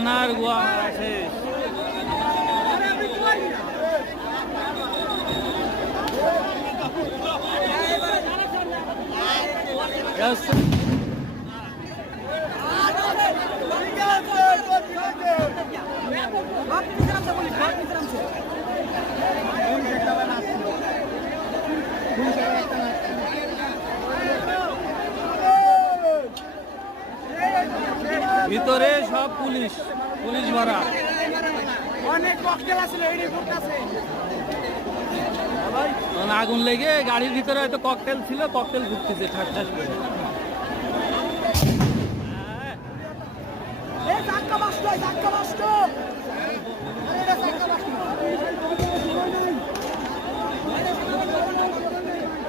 থানার গোয়া শেষ। ভিতরে সব পুলিশ পুলিশ ভরা। অনেক ককটেল আছে, আগুন লেগে গাড়ির ভিতরে হয়তো ককটেল ছিল, ককটেল ঘুরতেছে ঠাস ঠাস করে। ধাক্কা মারতো